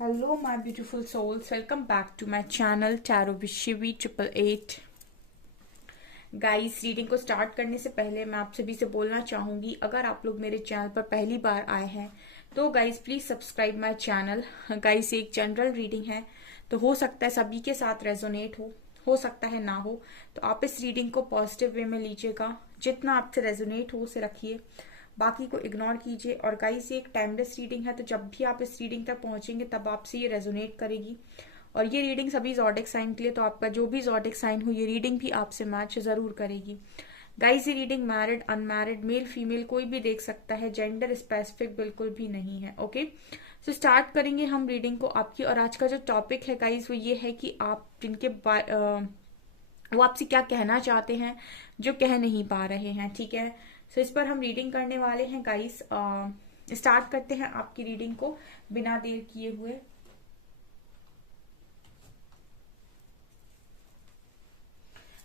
Hello, my beautiful souls. Welcome back to my channel Tarot with Shivi 888. Guys, reading को start करने से पहले मैं आप सभी से बोलना चाहूंगी, अगर आप लोग मेरे चैनल पर पहली बार आए हैं तो guys please subscribe my channel. Guys, एक जनरल रीडिंग है तो हो सकता है सभी के साथ रेजोनेट हो सकता है ना हो, तो आप इस रीडिंग को पॉजिटिव वे में लीजिएगा। जितना आपसे रेजोनेट हो उसे रखिए, बाकी को इग्नोर कीजिए। और गाइस, ये एक टाइमलेस रीडिंग है, तो जब भी आप इस रीडिंग तक पहुंचेंगे तब आपसे ये रेजोनेट करेगी। और ये रीडिंग सभी ज़ोडिक साइन के लिए, तो आपका जो भी ज़ोडिक साइन हो ये रीडिंग भी आपसे मैच जरूर करेगी। गाइस, ये reading married unmarried male female कोई भी देख सकता है, जेंडर स्पेसिफिक बिल्कुल भी नहीं है। ओके, तो स्टार्ट करेंगे हम रीडिंग को आपकी। और आज का जो टॉपिक है गाइस वो ये है कि आप जिनके वो आपसे क्या कहना चाहते हैं जो कह नहीं पा रहे हैं। ठीक है, तो इस पर हम रीडिंग करने वाले हैं गाइस। स्टार्ट करते हैं आपकी रीडिंग को बिना देर किए हुए।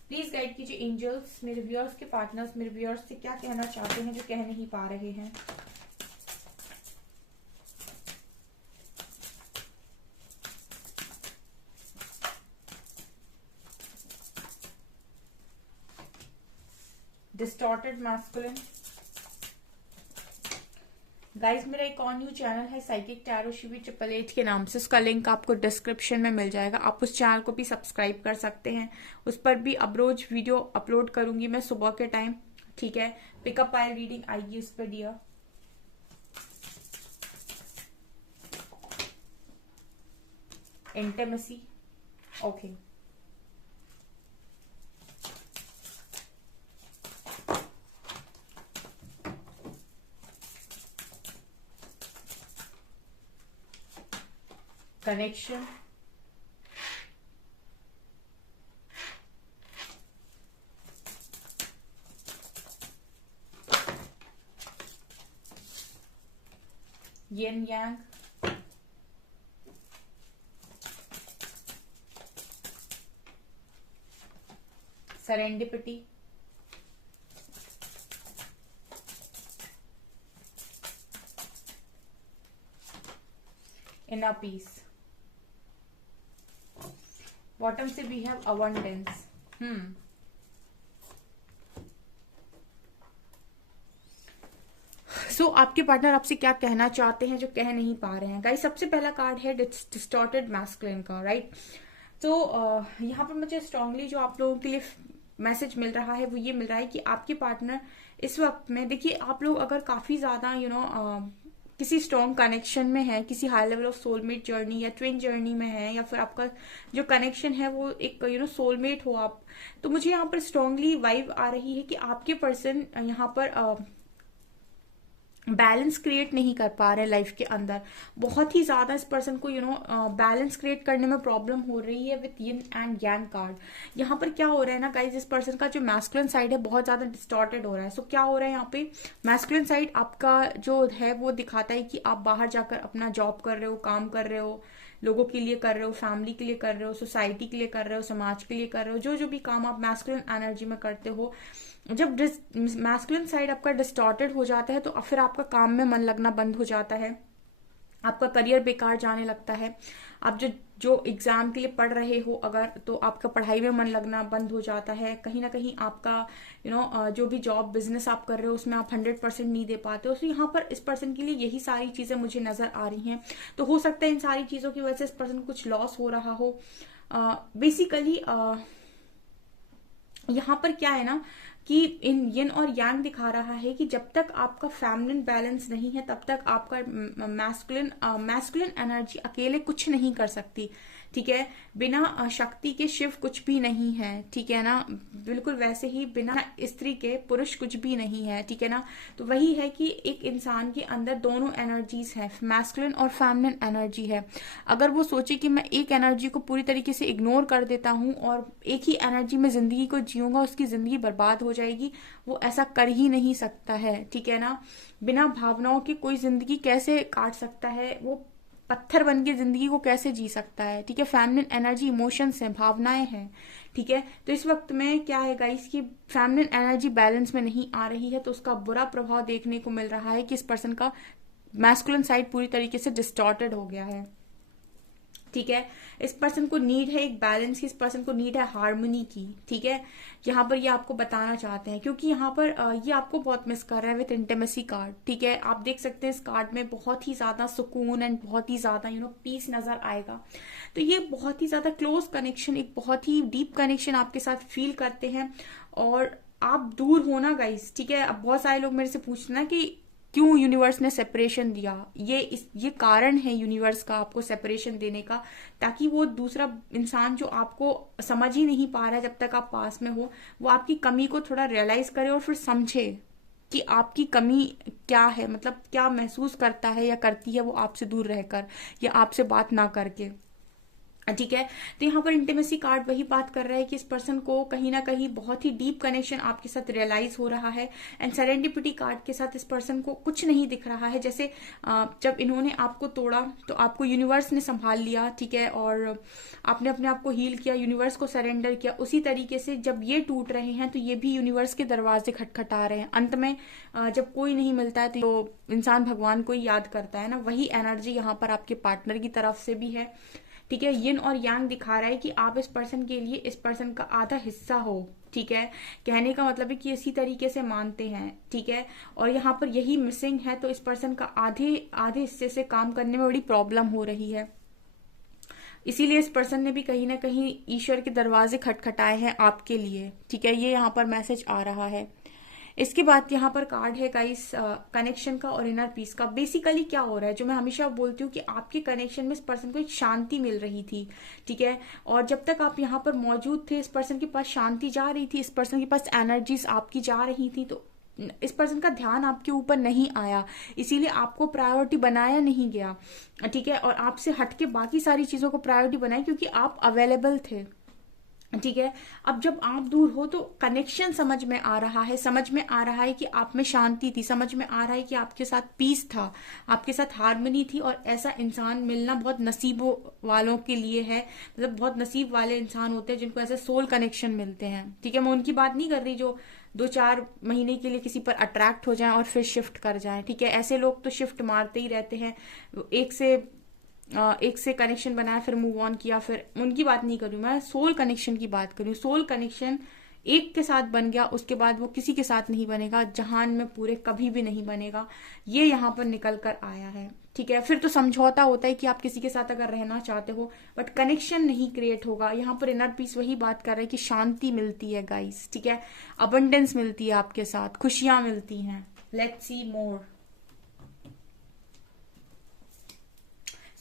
प्लीज गाइड कीजिए एंजल्स, मेरे व्यूअर्स के पार्टनर्स मेरे व्यूअर्स से क्या कहना चाहते हैं जो कह नहीं पा रहे हैं। Distorted masculine. गाइज, मेरा एक और न्यू चैनल है साइकिक टैरो शिवी 888 के नाम से, उसका लिंक आपको डिस्क्रिप्शन में मिल जाएगा। आप उस चैनल को भी सब्सक्राइब कर सकते हैं। उस पर भी अब रोज वीडियो अपलोड करूंगी मैं सुबह के टाइम। ठीक है, पिकअप पाइल रीडिंग आएगी उस पर डियर। Intimacy, okay. कनेक्शन, येन यांग, सेरेंडिपिटी, इनर पीस। बॉटम से वी हैव अबंडेंस। सो आपके पार्टनर आपसे क्या कहना चाहते हैं जो कह नहीं पा रहे हैं। गाइस, सबसे पहला कार्ड है डिस्टॉर्टेड मैस्कुलिन का, राइट। तो यहाँ पर मुझे स्ट्रांगली जो आप लोगों के लिए मैसेज मिल रहा है वो ये मिल रहा है कि आपके पार्टनर इस वक्त में, देखिए आप लोग अगर काफी ज्यादा किसी स्ट्रॉन्ग कनेक्शन में है, किसी high level of soulmate journey या ट्विन जर्नी में है, या फिर आपका जो कनेक्शन है वो एक सोलमेट हो आप, तो मुझे यहाँ पर स्ट्रांगली वाइब आ रही है कि आपके पर्सन यहाँ पर बैलेंस क्रिएट नहीं कर पा रहे लाइफ के अंदर। बहुत ही ज्यादा इस पर्सन को बैलेंस क्रिएट करने में प्रॉब्लम हो रही है with yin and yang card. यहाँ पर क्या हो रहा है ना गाइस, इस पर्सन का जो मैस्कुलिन साइड है बहुत ज्यादा डिस्टॉर्टेड हो रहा है। सो क्या हो रहा है यहाँ पे, मैस्कुलिन साइड आपका जो है वो दिखाता है कि आप बाहर जाकर अपना जॉब कर रहे हो, काम कर रहे हो, लोगों के लिए कर रहे हो, फैमिली के लिए कर रहे हो, सोसाइटी के लिए कर रहे हो, समाज के लिए कर रहे हो, जो जो भी काम आप मैस्कुलिन एनर्जी में करते हो। जब मैस्कुलिन साइड आपका डिस्टॉर्टेड हो जाता है तो फिर आपका काम में मन लगना बंद हो जाता है, आपका करियर बेकार जाने लगता है। आप जो जो एग्जाम के लिए पढ़ रहे हो अगर, तो आपका पढ़ाई में मन लगना बंद हो जाता है। कहीं ना कहीं आपका जो भी जॉब बिजनेस आप कर रहे हो उसमें आप 100% नहीं दे पाते हो। तो यहाँ पर इस पर्सन के लिए यही सारी चीजें मुझे नजर आ रही हैं। तो हो सकता है इन सारी चीजों की वजह से इस पर्सन को कुछ लॉस हो रहा हो। बेसिकली यहाँ पर क्या है ना कि इन यिन और यांग दिखा रहा है कि जब तक आपका फेमिनिन बैलेंस नहीं है तब तक आपका मैस्कुलिन एनर्जी अकेले कुछ नहीं कर सकती। ठीक है, बिना शक्ति के शिव कुछ भी नहीं है। ठीक है ना, बिल्कुल वैसे ही बिना स्त्री के पुरुष कुछ भी नहीं है। ठीक है ना, तो वही है कि एक इंसान के अंदर दोनों एनर्जीज है, मैस्कुलिन और फेमिनिन एनर्जी है। अगर वो सोचे कि मैं एक एनर्जी को पूरी तरीके से इग्नोर कर देता हूँ और एक ही एनर्जी में जिंदगी को जीऊंगा, उसकी जिंदगी बर्बाद हो जाएगी। वो ऐसा कर ही नहीं सकता है। ठीक है ना, बिना भावनाओं की कोई जिंदगी कैसे काट सकता है, वो पत्थर बन के जिंदगी को कैसे जी सकता है। ठीक है, फेमिनिन एनर्जी इमोशंस है, भावनाएं हैं। ठीक है, तो इस वक्त में क्या है गाइस कि फेमिनिन एनर्जी बैलेंस में नहीं आ रही है, तो उसका बुरा प्रभाव देखने को मिल रहा है कि इस पर्सन का मैस्कुलिन साइड पूरी तरीके से डिस्टॉर्टेड हो गया है। ठीक है। इस पर्सन को नीड है एक बैलेंस की, इस पर्सन को नीड है हार्मनी की, ठीक है। यहाँ पर ये आपको बताना चाहते हैं, क्योंकि यहाँ पर ये आपको बहुत मिस कर रहा है विथ इंटीमेसी कार्ड, ठीक है। आप देख सकते हैं इस कार्ड में बहुत ही ज्यादा सुकून एंड बहुत ही ज्यादा पीस नजर आएगा। तो ये बहुत ही ज्यादा क्लोज कनेक्शन, एक बहुत ही डीप कनेक्शन आपके साथ फील करते हैं। और आप दूर होना गाइस, ठीक है। अब बहुत सारे लोग मेरे से पूछना कि क्यों यूनिवर्स ने सेपरेशन दिया, ये कारण है यूनिवर्स का आपको सेपरेशन देने का, ताकि वो दूसरा इंसान जो आपको समझ ही नहीं पा रहा है जब तक आप पास में हो, वो आपकी कमी को थोड़ा रियलाइज करे और फिर समझे कि आपकी कमी क्या है, मतलब क्या महसूस करता है या करती है वो आपसे दूर रहकर या आपसे बात ना करके, ठीक है। तो यहाँ पर इंटीमेसी कार्ड वही बात कर रहा है कि इस पर्सन को कहीं ना कहीं बहुत ही डीप कनेक्शन आपके साथ रियलाइज हो रहा है। एंड सेरेंडिपिटी कार्ड के साथ इस पर्सन को कुछ नहीं दिख रहा है, जैसे जब इन्होंने आपको तोड़ा तो आपको यूनिवर्स ने संभाल लिया, ठीक है, और आपने अपने आप को हील किया, यूनिवर्स को सरेंडर किया। उसी तरीके से जब ये टूट रहे हैं तो ये भी यूनिवर्स के दरवाजे खटखटा रहे हैं। अंत में जब कोई नहीं मिलता है तो इंसान भगवान को ही याद करता है ना, वही एनर्जी यहाँ पर आपके पार्टनर की तरफ से भी है, ठीक है। यिन और यांग दिखा रहा है कि आप इस पर्सन के लिए इस पर्सन का आधा हिस्सा हो, ठीक है। कहने का मतलब है कि इसी तरीके से मानते हैं, ठीक है। और यहाँ पर यही मिसिंग है, तो इस पर्सन का आधे आधे हिस्से से काम करने में बड़ी प्रॉब्लम हो रही है। इसीलिए इस पर्सन ने भी कहीं ना कहीं ईश्वर के दरवाजे खटखटाए हैं आपके लिए, ठीक है। ये यहाँ पर मैसेज आ रहा है। इसके बाद यहाँ पर कार्ड है गाइस कनेक्शन का और इनर पीस का। बेसिकली क्या हो रहा है, जो मैं हमेशा बोलती हूँ कि आपके कनेक्शन में इस पर्सन को एक शांति मिल रही थी, ठीक है। और जब तक आप यहाँ पर मौजूद थे इस पर्सन के पास शांति जा रही थी, इस पर्सन के पास एनर्जीज आपकी जा रही थी, तो इस पर्सन का ध्यान आपके ऊपर नहीं आया, इसीलिए आपको प्रायोरिटी बनाया नहीं गया, ठीक है। और आपसे हटके बाकी सारी चीजों को प्रायोरिटी बनाई क्योंकि आप अवेलेबल थे, ठीक है। अब जब आप दूर हो तो कनेक्शन समझ में आ रहा है, समझ में आ रहा है कि आप में शांति थी, समझ में आ रहा है कि आपके साथ पीस था, आपके साथ हार्मनी थी। और ऐसा इंसान मिलना बहुत नसीबों वालों के लिए है, मतलब बहुत नसीब वाले इंसान होते हैं जिनको ऐसे सोल कनेक्शन मिलते हैं, ठीक है। मैं उनकी बात नहीं कर रही जो 2-4 महीने के लिए किसी पर अट्रैक्ट हो जाएं और फिर शिफ्ट कर जाएं, ठीक है। ऐसे लोग तो शिफ्ट मारते ही रहते हैं, एक से कनेक्शन बनाया फिर मूव ऑन किया, फिर उनकी बात नहीं करूँ मैं, सोल कनेक्शन की बात करूँ। सोल कनेक्शन एक के साथ बन गया, उसके बाद वो किसी के साथ नहीं बनेगा, जहान में पूरे कभी भी नहीं बनेगा, ये यहाँ पर निकल कर आया है, ठीक है। फिर तो समझौता होता है कि आप किसी के साथ अगर रहना चाहते हो, बट कनेक्शन नहीं क्रिएट होगा। यहाँ पर इनर पीस वही बात कर रहे हैं कि शांति मिलती है गाइस, ठीक है। अबंडेंस मिलती है आपके साथ, खुशियां मिलती हैं। लेट्स सी मोर।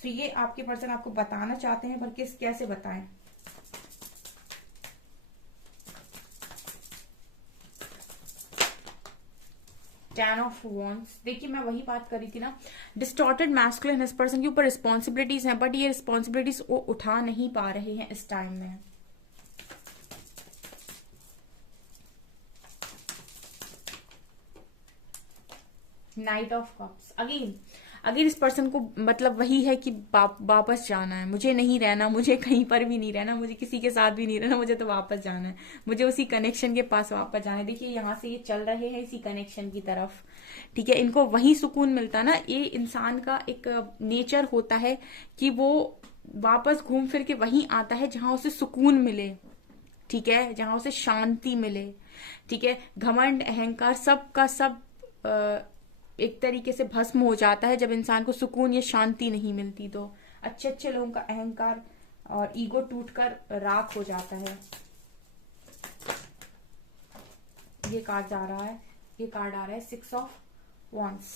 तो ये आपके पर्सन आपको बताना चाहते हैं, पर किस कैसे बताएं। टेन ऑफ वॉन्ड्स, देखिए मैं वही बात कर रही थी ना, डिस्टॉर्टेड मैस्कुलिन इस पर्सन के ऊपर रिस्पॉन्सिबिलिटीज हैं, बट ये रिस्पॉन्सिबिलिटीज वो उठा नहीं पा रहे हैं इस टाइम में। नाइट ऑफ कप्स, अगेन इस पर्सन को मतलब वही है कि वापस जाना है, मुझे नहीं रहना, मुझे कहीं पर भी नहीं रहना, मुझे किसी के साथ भी नहीं रहना, मुझे तो वापस जाना है, मुझे उसी कनेक्शन के पास वापस जाना है। देखिए यहाँ से ये चल रहे हैं इसी कनेक्शन की तरफ, ठीक है। इनको वही सुकून मिलता ना, ये इंसान का एक नेचर होता है कि वो वापस घूम फिर के वहीं आता है जहां उसे सुकून मिले, ठीक है, जहां उसे शांति मिले, ठीक है। घमंड अहंकार सब का सब एक तरीके से भस्म हो जाता है जब इंसान को सुकून या शांति नहीं मिलती। तो अच्छे अच्छे लोगों का अहंकार और ईगो टूटकर राख हो जाता है। ये कार्ड आ रहा है, ये कार्ड आ रहा है 6 ऑफ वॉन्ड्स।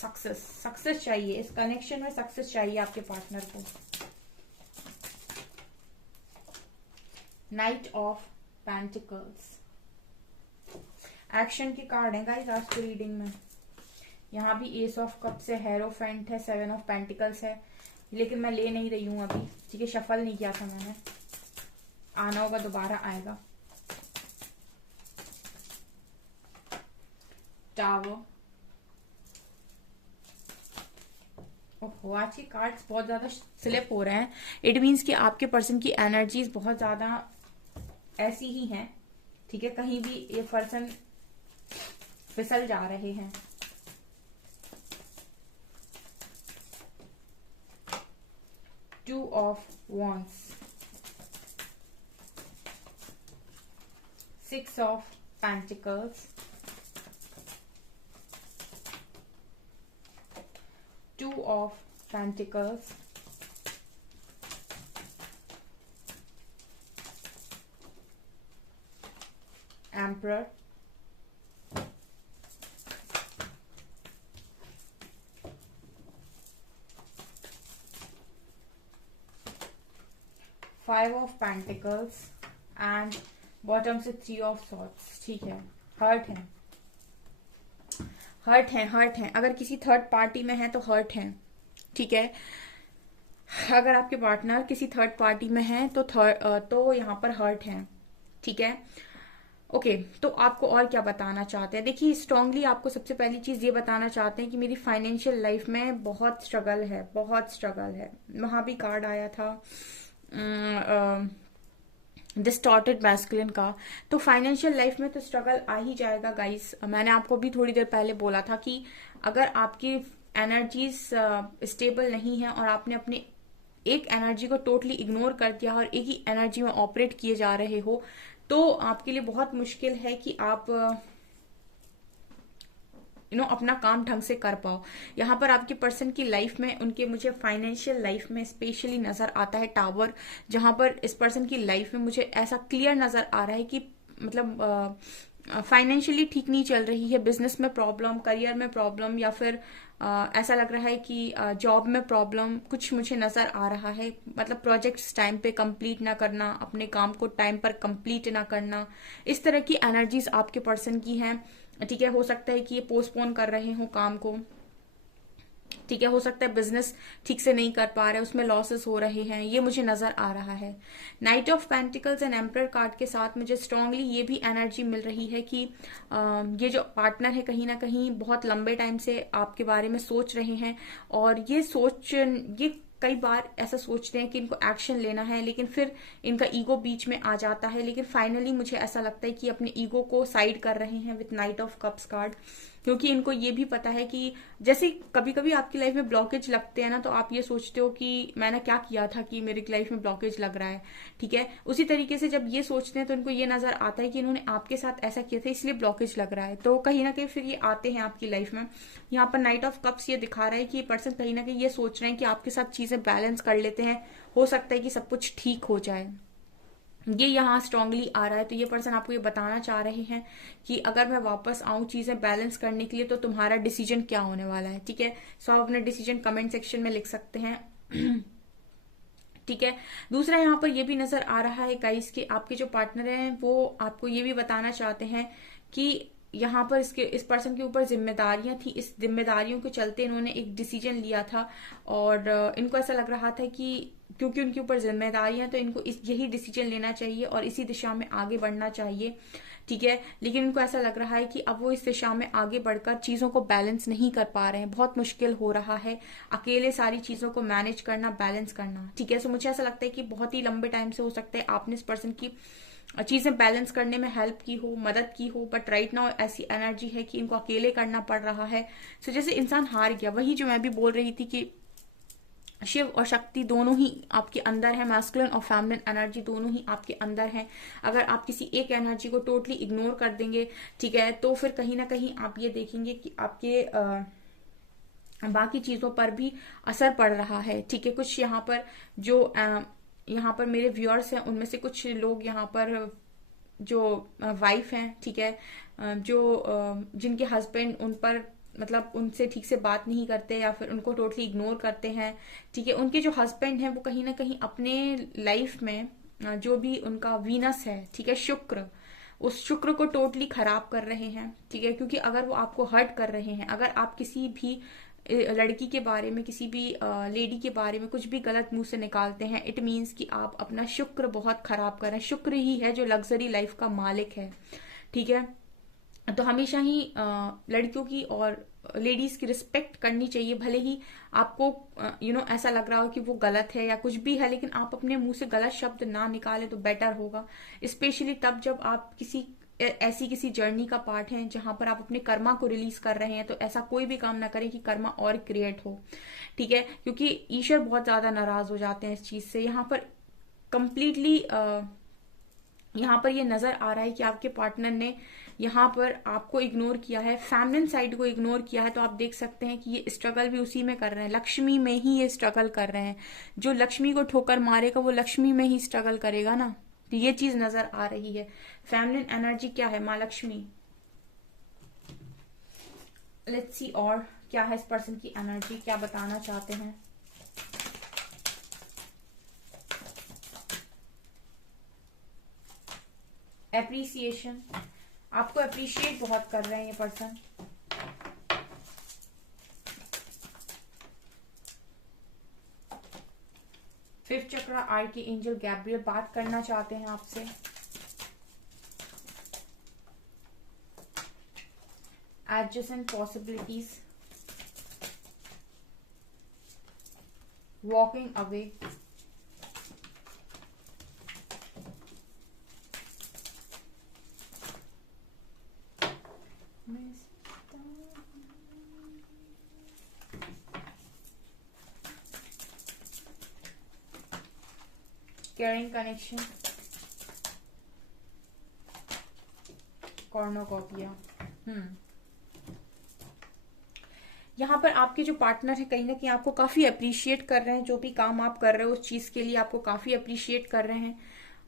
सक्सेस चाहिए इस कनेक्शन में, सक्सेस चाहिए आपके पार्टनर को। नाइट ऑफ पेंटिकल्स, एक्शन के कार्ड है गाइस आज की रीडिंग में। यहाँ भी एस ऑफ कप्स है, हेरोफेंट है, 7 ऑफ पेंटिकल्स है, लेकिन मैं ले नहीं रही हूं अभी, ठीक है, शफल नहीं किया था मैंने, आना होगा दोबारा आएगा। टावर, ओहो आज के कार्ड्स बहुत ज्यादा स्लिप हो रहे हैं। इट मीन्स कि आपके पर्सन की एनर्जीज बहुत ज्यादा ऐसी ही हैं, ठीक है, कहीं भी ये पर्सन फिसल जा रहे हैं। Two of Wands, Six of Pentacles, Two of Pentacles, Emperor, Five of Pentacles and bottom से Three of Swords. ठीक है, हर्ट है, हर्ट है, हर्ट है. अगर किसी थर्ड पार्टी में है तो हर्ट है. ठीक है, अगर आपके पार्टनर किसी थर्ड पार्टी में है तो यहाँ पर हर्ट है. ठीक है, ओके. तो आपको और क्या बताना चाहते हैं? देखिए, स्ट्रांगली आपको सबसे पहली चीज ये बताना चाहते हैं कि मेरी फाइनेंशियल लाइफ में बहुत स्ट्रगल है, बहुत स्ट्रगल है. वहां भी कार्ड आया था डिस्टॉर्टेड मैस्कुलिन का. तो फाइनेंशियल लाइफ में तो स्ट्रगल आ ही जाएगा गाइस. मैंने आपको भी थोड़ी देर पहले बोला था कि अगर आपकी एनर्जीज स्टेबल नहीं है और आपने अपने एक एनर्जी को टोटली इग्नोर कर दिया और एक ही एनर्जी में ऑपरेट किए जा रहे हो, तो आपके लिए बहुत मुश्किल है कि आप अपना काम ढंग से कर पाओ. यहाँ पर आपके पर्सन की लाइफ में उनके मुझे फाइनेंशियल लाइफ में स्पेशली नजर आता है टावर, जहां पर इस पर्सन की लाइफ में मुझे ऐसा क्लियर नजर आ रहा है कि मतलब फाइनेंशियली ठीक नहीं चल रही है. बिजनेस में प्रॉब्लम, करियर में प्रॉब्लम, या फिर ऐसा लग रहा है कि जॉब में प्रॉब्लम कुछ मुझे नजर आ रहा है. मतलब प्रोजेक्ट्स टाइम पे कंप्लीट ना करना, अपने काम को टाइम पर कंप्लीट ना करना, इस तरह की एनर्जीज आपके पर्सन की हैं. ठीक है, हो सकता है कि ये पोस्टपोन कर रहे हो काम को. ठीक है, हो सकता है बिजनेस ठीक से नहीं कर पा रहे, उसमें लॉसेस हो रहे हैं, ये मुझे नजर आ रहा है. Night of pentacles and emperor card के साथ मुझे स्ट्रांगली ये भी एनर्जी मिल रही है कि ये जो पार्टनर है कहीं ना कहीं बहुत लंबे टाइम से आपके बारे में सोच रहे हैं. और ये कई बार ऐसा सोचते हैं कि इनको एक्शन लेना है, लेकिन फिर इनका ईगो बीच में आ जाता है. लेकिन फाइनली मुझे ऐसा लगता है कि अपने ईगो को साइड कर रहे हैं with night of cups card, क्योंकि इनको ये भी पता है कि जैसे कभी कभी आपकी लाइफ में ब्लॉकेज लगते हैं ना, तो आप ये सोचते हो कि मैंने क्या किया था कि मेरी लाइफ में ब्लॉकेज लग रहा है. ठीक है, उसी तरीके से जब ये सोचते हैं तो इनको ये नजर आता है कि इन्होंने आपके साथ ऐसा किया था इसलिए ब्लॉकेज लग रहा है. तो कहीं ना कहीं फिर ये आते हैं आपकी लाइफ में. यहाँ पर नाइट ऑफ कप्स ये दिखा रहा है कि ये पर्सन कहीं ना कहीं ये सोच रहे हैं कि आपके साथ चीजें बैलेंस कर लेते हैं, हो सकता है कि सब कुछ ठीक हो जाए. ये यहाँ स्ट्रांगली आ रहा है. तो ये पर्सन आपको ये बताना चाह रहे हैं कि अगर मैं वापस आऊं चीजें बैलेंस करने के लिए तो तुम्हारा डिसीजन क्या होने वाला है. ठीक है, सो आप अपने डिसीजन कमेंट सेक्शन में लिख सकते हैं. ठीक है, दूसरा यहाँ पर ये भी नजर आ रहा है गाइस कि आपके जो पार्टनर हैं वो आपको ये भी बताना चाहते हैं कि यहाँ पर इस पर्सन के ऊपर जिम्मेदारियां थी, इस जिम्मेदारियों के चलते इन्होंने एक डिसीजन लिया था. और इनको ऐसा लग रहा था कि क्योंकि उनके ऊपर जिम्मेदारियां, तो इनको यही डिसीजन लेना चाहिए और इसी दिशा में आगे बढ़ना चाहिए. ठीक है, लेकिन इनको ऐसा लग रहा है कि अब वो इस दिशा में आगे बढ़कर चीजों को बैलेंस नहीं कर पा रहे हैं. बहुत मुश्किल हो रहा है अकेले सारी चीजों को मैनेज करना, बैलेंस करना. ठीक है, सो मुझे ऐसा लगता है कि बहुत ही लंबे टाइम से हो सकता है आपने इस पर्सन की चीजें बैलेंस करने में हेल्प की हो, मदद की हो, बट राइट नाउ ऐसी एनर्जी है कि इनको अकेले करना पड़ रहा है. सो जैसे इंसान हार गया. वही जो मैं भी बोल रही थी कि शिव और शक्ति दोनों ही आपके अंदर है, मैस्कुलिन और फेमिनिन एनर्जी दोनों ही आपके अंदर है. अगर आप किसी एक एनर्जी को टोटली इग्नोर कर देंगे, ठीक है, तो फिर कहीं ना कहीं आप ये देखेंगे कि आपके बाकी चीजों पर भी असर पड़ रहा है. ठीक है, कुछ यहाँ पर जो यहाँ पर मेरे व्यूअर्स हैं उनमें से कुछ लोग यहाँ पर जो वाइफ हैं, ठीक है, जो जिनके हस्बैंड उन पर मतलब उनसे ठीक से बात नहीं करते या फिर उनको टोटली इग्नोर करते हैं. ठीक है, उनके जो हस्बैंड हैं वो कहीं ना कहीं अपने लाइफ में जो भी उनका वीनस है, ठीक है, शुक्र, उस शुक्र को टोटली खराब कर रहे हैं. ठीक है, क्योंकि अगर वो आपको हर्ट कर रहे हैं, अगर आप किसी भी लड़की के बारे में, किसी भी लेडी के बारे में कुछ भी गलत मुंह से निकालते हैं, इट मीन्स कि आप अपना शुक्र बहुत खराब कर रहे हैं. शुक्र ही है जो लग्जरी लाइफ का मालिक है. ठीक है, तो हमेशा ही लड़कियों की और लेडीज की रिस्पेक्ट करनी चाहिए. भले ही आपको ऐसा लग रहा हो कि वो गलत है या कुछ भी है, लेकिन आप अपने मुंह से गलत शब्द ना निकाले तो बेटर होगा. स्पेशली तब जब आप किसी ऐसी किसी जर्नी का पार्ट है जहां पर आप अपने कर्मा को रिलीज कर रहे हैं, तो ऐसा कोई भी काम ना करें कि कर्मा और क्रिएट हो, ठीक है, क्योंकि ईश्वर बहुत ज्यादा नाराज हो जाते हैं इस चीज से। यहाँ पर कंप्लीटली यहाँ पर ये नजर आ रहा है कि आपके पार्टनर ने यहाँ पर आपको इग्नोर किया है, फैमिलिन साइड को इग्नोर किया है। तो आप देख सकते हैं कि ये स्ट्रगल भी उसी में कर रहे हैं, लक्ष्मी में ही ये स्ट्रगल कर रहे हैं। जो लक्ष्मी को ठोकर मारेगा वो लक्ष्मी में ही स्ट्रगल करेगा ना, तो ये चीज नजर आ रही है। फैमिलिन एनर्जी क्या है, माँ लक्ष्मी। लेट्स सी और क्या है इस पर्सन की एनर्जी, क्या बताना चाहते हैं। एप्रिसिएशन, आपको अप्रिशिएट बहुत कर रहे हैं ये person. Fifth chakra archangel Gabriel बात करना चाहते हैं आपसे। Adjacent possibilities, walking away, caring connection, cornucopia. यहाँ पर आपके जो पार्टनर है कहीं ना कहीं आपको काफी अप्रिशिएट कर रहे हैं, जो भी काम आप कर रहे हो उस चीज के लिए आपको काफी अप्रिशिएट कर रहे हैं,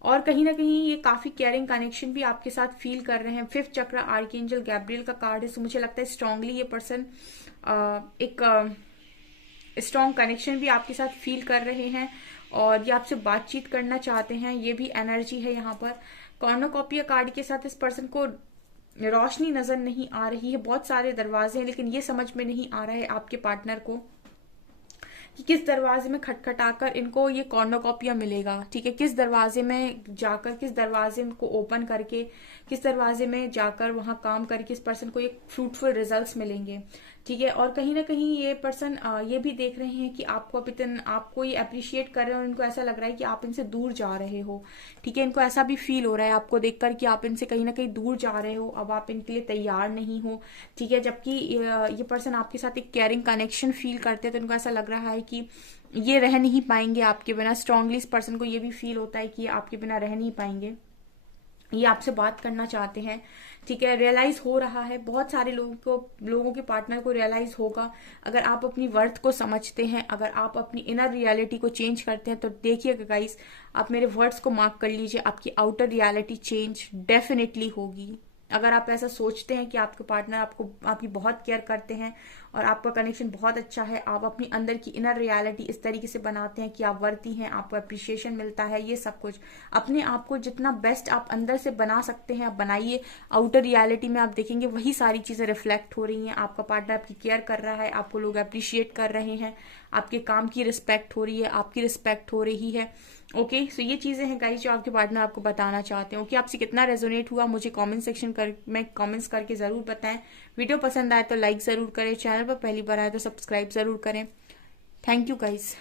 और कहीं ना कहीं ये काफी केयरिंग कनेक्शन भी आपके साथ फील कर रहे हैं। फिफ्थ चक्र आर्कएंजल गैब्रियल का कार्ड है, तो मुझे लगता है स्ट्रांगली ये पर्सन एक स्ट्रॉन्ग कनेक्शन भी आपके साथ फील कर रहे हैं और ये आपसे बातचीत करना चाहते हैं, ये भी एनर्जी है यहाँ पर। कॉर्नोकॉपिया कार्ड के साथ इस पर्सन को रोशनी नजर नहीं आ रही है, बहुत सारे दरवाजे हैं, लेकिन ये समझ में नहीं आ रहा है आपके पार्टनर को कि किस दरवाजे में खटखटाकर इनको ये कॉर्नोकॉपिया मिलेगा, ठीक है, किस दरवाजे में जाकर, किस दरवाजे को ओपन करके, किस दरवाजे में जाकर वहां काम करके इस पर्सन को एक फ्रूटफुल रिजल्ट्स मिलेंगे, ठीक है। और कहीं ना कहीं ये पर्सन ये भी देख रहे हैं कि आपको आपको ये अप्रिशिएट कर रहे हैं और इनको ऐसा लग रहा है कि आप इनसे दूर जा रहे हो, ठीक है, इनको ऐसा भी फील हो रहा है आपको देखकर कि आप इनसे कहीं ना कहीं दूर जा रहे हो, अब आप इनके लिए तैयार नहीं हो, ठीक है। जबकि ये पर्सन आपके साथ एक केयरिंग कनेक्शन फील करते हैं, तो इनको ऐसा लग रहा है कि ये रह नहीं पाएंगे आपके बिना। स्ट्रांगली इस पर्सन को ये भी फील होता है कि ये आपके बिना रह नहीं पाएंगे, ये आपसे बात करना चाहते हैं, ठीक है। रियलाइज हो रहा है, बहुत सारे लोगों के पार्टनर को रियलाइज होगा अगर आप अपनी वर्थ को समझते हैं, अगर आप अपनी इनर रियलिटी को चेंज करते हैं। तो देखिएगा गाइस, आप मेरे वर्ड्स को मार्क कर लीजिए, आपकी आउटर रियलिटी चेंज डेफिनेटली होगी। अगर आप ऐसा सोचते हैं कि आपके पार्टनर आपकी बहुत केयर करते हैं और आपका कनेक्शन बहुत अच्छा है, आप अपनी अंदर की इनर रियलिटी इस तरीके से बनाते हैं कि आप वर्ती हैं, आपको अप्रिशिएशन मिलता है, ये सब कुछ अपने आप को जितना बेस्ट आप अंदर से बना सकते हैं आप बनाइए। आउटर रियलिटी में आप देखेंगे वही सारी चीजें रिफ्लेक्ट हो रही हैं, आपका पार्टनर आपकी केयर कर रहा है, आपको लोग अप्रिशिएट कर रहे हैं, आपके काम की रिस्पेक्ट हो रही है, आपकी रिस्पेक्ट हो रही है। ओके, सो ये चीजें हैं गाइस जो आपके पार्टनर आपको बताना चाहते हैं। ओके, आपसे कितना रेजोनेट हुआ मुझे कमेंट सेक्शन में कमेंट्स करके जरूर बताएं। वीडियो पसंद आए तो लाइक जरूर करें, चैनल पर पहली बार आए तो सब्सक्राइब जरूर करें। Thank you guys.